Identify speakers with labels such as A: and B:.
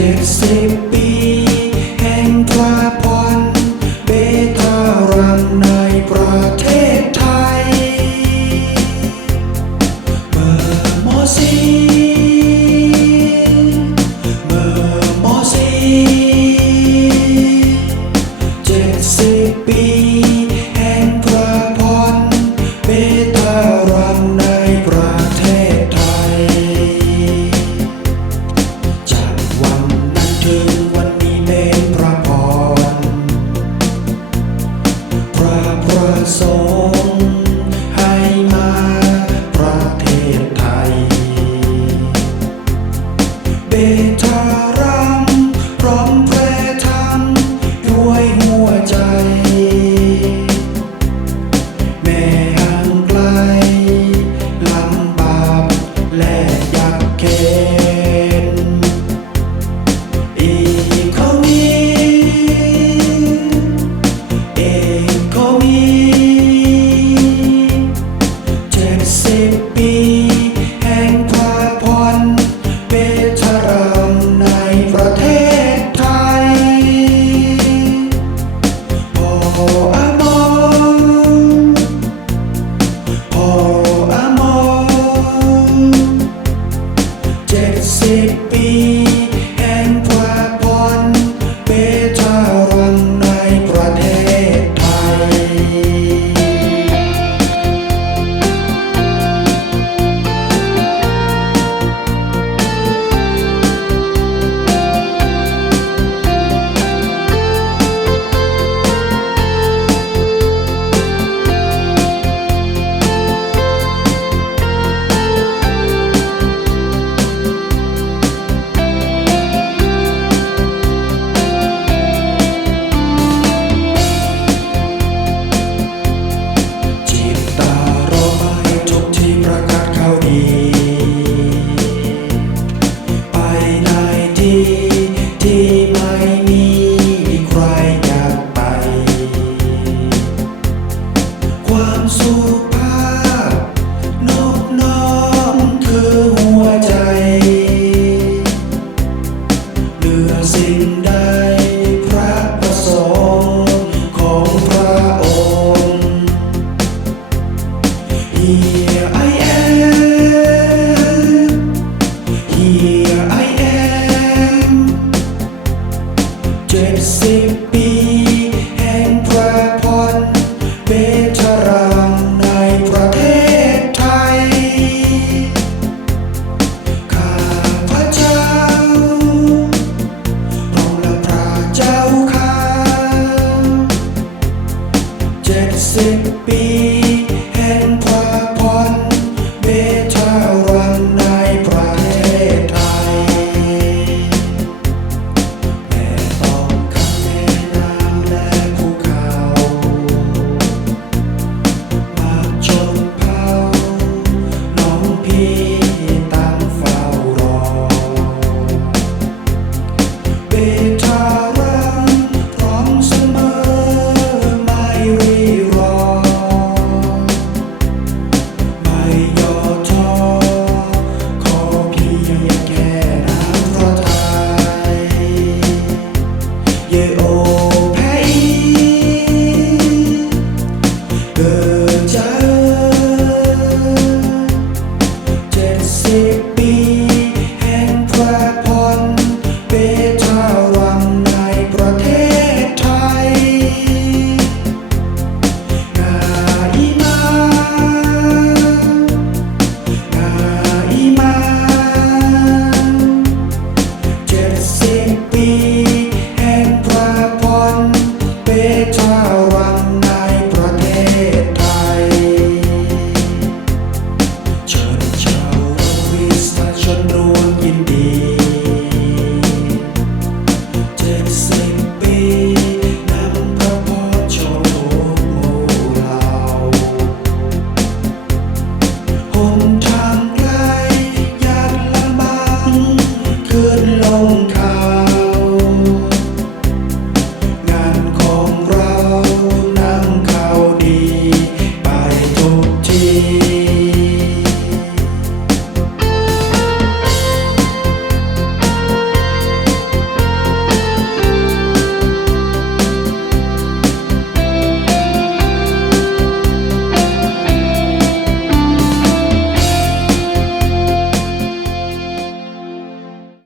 A: เจ็ดสิบปีแห่งความ soul. be sou สิบปีแห่ง